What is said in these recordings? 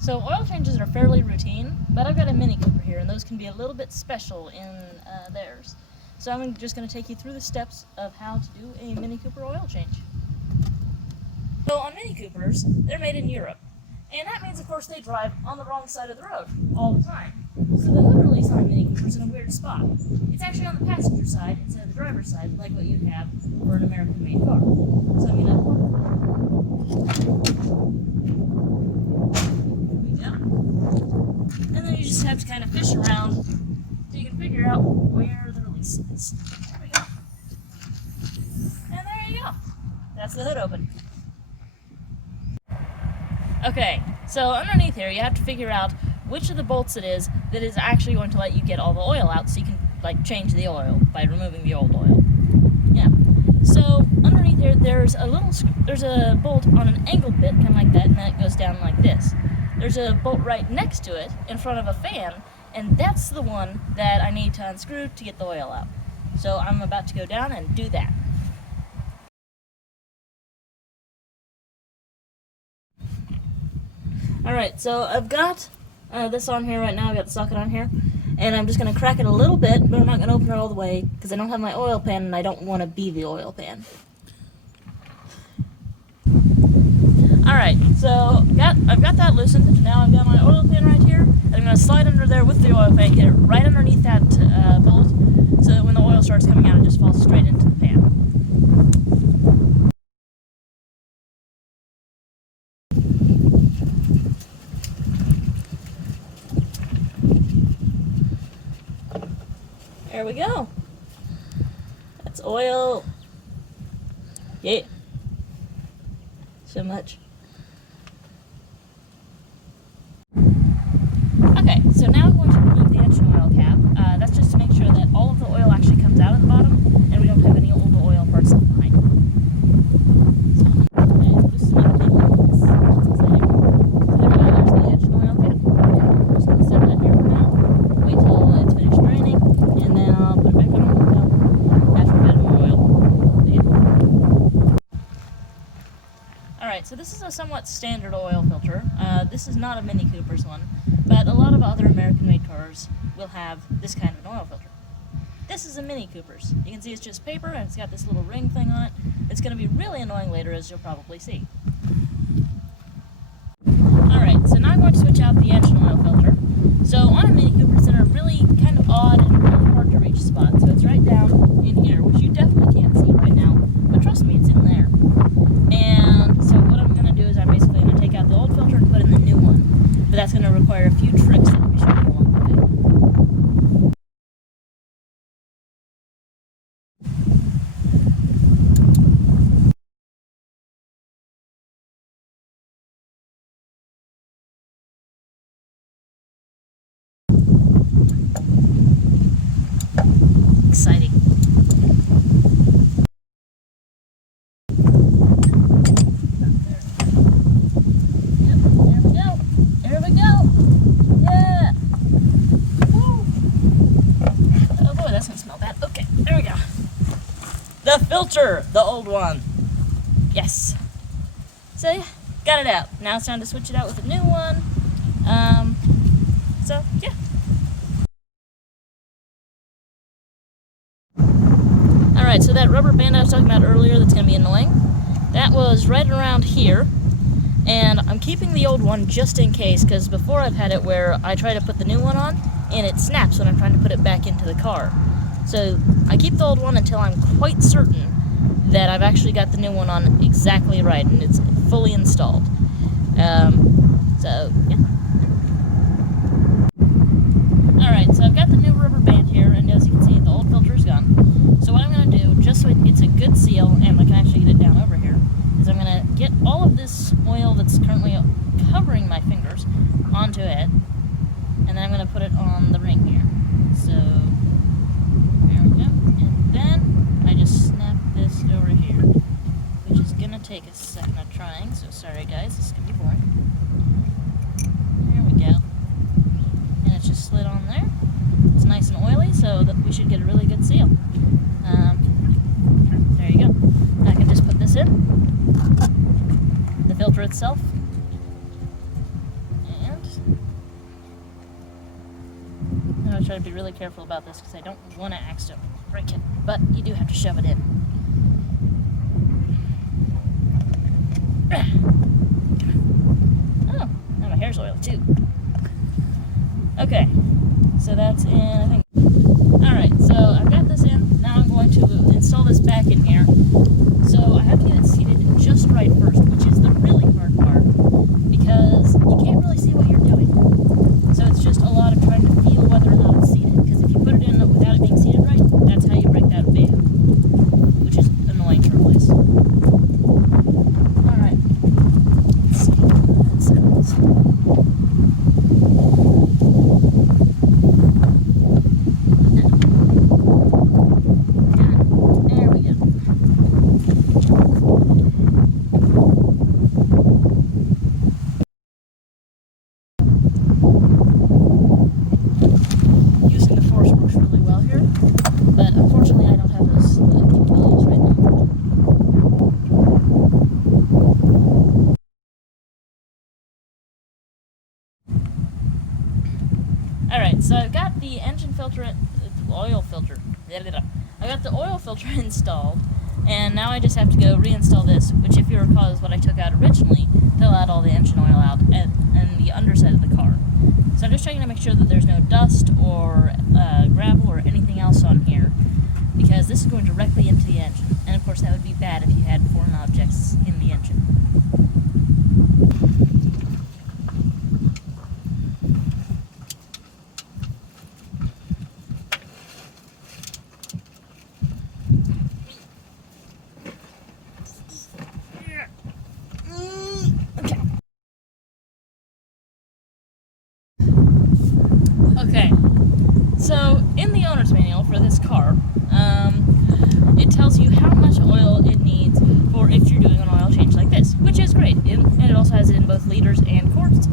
So oil changes are fairly routine, but I've got a Mini Cooper here, and those can be a little bit special in theirs. So I'm just going to take you through the steps of how to do a Mini Cooper oil change. So on Mini Coopers, they're made in Europe, and that means, of course, they drive on the wrong side of the road all the time. So the hood release on a Mini Cooper is in a weird spot. It's actually on the passenger side instead of the driver's side, like what you'd have for an American-made car. So I'm going and then you just have to kind of fish around so you can figure out where the release is. There we go. And there you go. That's the hood open. Okay, so underneath here you have to figure out which of the bolts it is that is actually going to let you get all the oil out so you can change the oil by removing the old oil. Yeah. So underneath here there's a bolt on an angled bit, kind of like that, and then it goes down like this. There's a bolt right next to it in front of a fan, and that's the one that I need to unscrew to get the oil out. So I'm about to go down and do that. Alright, so I've got this on here right now. I've got the socket on here, and I'm just going to crack it a little bit, but I'm not going to open it all the way because I don't have my oil pan and I don't want to be the oil pan. Alright, so I've got that loosened. Now I've got my oil pan right here, and I'm going to slide under there with the oil pan, get it right underneath that bolt, so that when the oil starts coming out, it just falls straight into the pan. There we go. That's oil. Yeah. So much. Okay, so now I'm going to remove the engine oil cap. That's just to make sure that all of the oil actually comes out of the bottom and we don't have any old oil parts left behind. So, okay, this is not taking this. That's exciting. So there we go, there's the engine oil cap. I'm just going to set that here for now. Wait till it's finished draining, and then I'll put it back on after a bit more oil. Yeah. Alright, so this is a somewhat standard oil filter. This is not a Mini Cooper's one, but a lot of other American-made cars will have this kind of an oil filter. This is a Mini Cooper's. You can see it's just paper, and it's got this little ring thing on it. It's going to be really annoying later, as you'll probably see. Alright, so now I'm going to switch out the engine oil filter. So on a Mini Cooper, it's in a really kind of odd and really hard to reach spot. So it's right down in here, which you definitely can't see right now, but trust me, it's in there. And so what I'm going to do is I'm basically going to take out the old filter and put in the new one. But that's going to require a few tricks that we should do along the way. Exciting. The filter, the old one. Yes. So yeah, got it out. Now it's time to switch it out with a new one. So yeah. Alright, so that rubber band I was talking about earlier that's going to be annoying, that was right around here. And I'm keeping the old one just in case, because before I've had it where I try to put the new one on, and it snaps when I'm trying to put it back into the car. So I keep the old one until I'm quite certain that I've actually got the new one on exactly right and it's fully installed. So yeah. Alright, so I've got the new rubber band here, and as you can see, the old filter is gone. So what I'm going to do, just so it's a good seal and I can actually get it down over here, is I'm going to get all of this oil that's currently covering my fingers onto it, and then I'm going to put it on the ring here. So there we go, and then I just snap this over here, which is going to take a second of trying, so sorry guys, this is going to be boring. There we go, and it's just slid on there. It's nice and oily, so that we should get a really good seal. There you go. I can just put this in, the filter itself, and better be really careful about this because I don't want to accidentally break it. But you do have to shove it in. Oh, now my hair's oily too. Okay, so that's in, I think. Alright, so I've got this in. Now I'm going to install this back in here. So I have to get it seated just right first, which is the really hard part, because you can't really see what you're doing. So it's just a lot of trying to feel whether or not it's seated, because if you put it in without it being seated right, that's how you break that van, which is annoying to replace. Alright, let's see how that sounds. Alright, so I've got the engine filter, oil filter, I got the oil filter installed, and now I just have to go reinstall this, which if you recall is what I took out originally to let all the engine oil out and the underside of the car. So I'm just checking to make sure that there's no dust or gravel or anything else on here, because this is going directly into the engine, and of course that would be bad if you had foreign objects in the engine. Okay, so in the owner's manual for this car, it tells you how much oil it needs for if you're doing an oil change like this, which is great, and it also has it in both liters and quarts,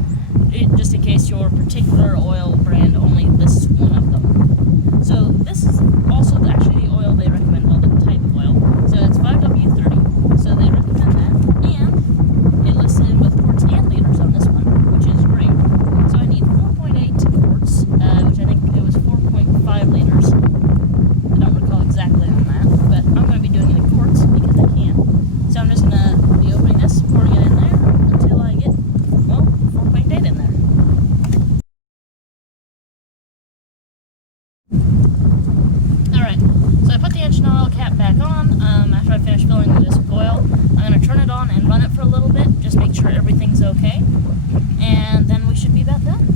just in case your particular oil brand only lists one of them. So this is also actually the oil they recommend, well, the type of oil, so it's 5W30, so they recommend that, and it lists it in both quarts and liters on this one, which is great. So I need 4.8 quarts, which I think it was 4.5 liters. I don't recall exactly on that, but I'm going to be doing it in quarts because I can. So I'm just going to be opening this, pouring it in there until I get, well, 4.8 in there. Alright, so I put the engine oil cap back on. After I finish filling this with oil, I'm going to turn it on and run it for a little bit, just make sure everything's okay, and then we should be about done.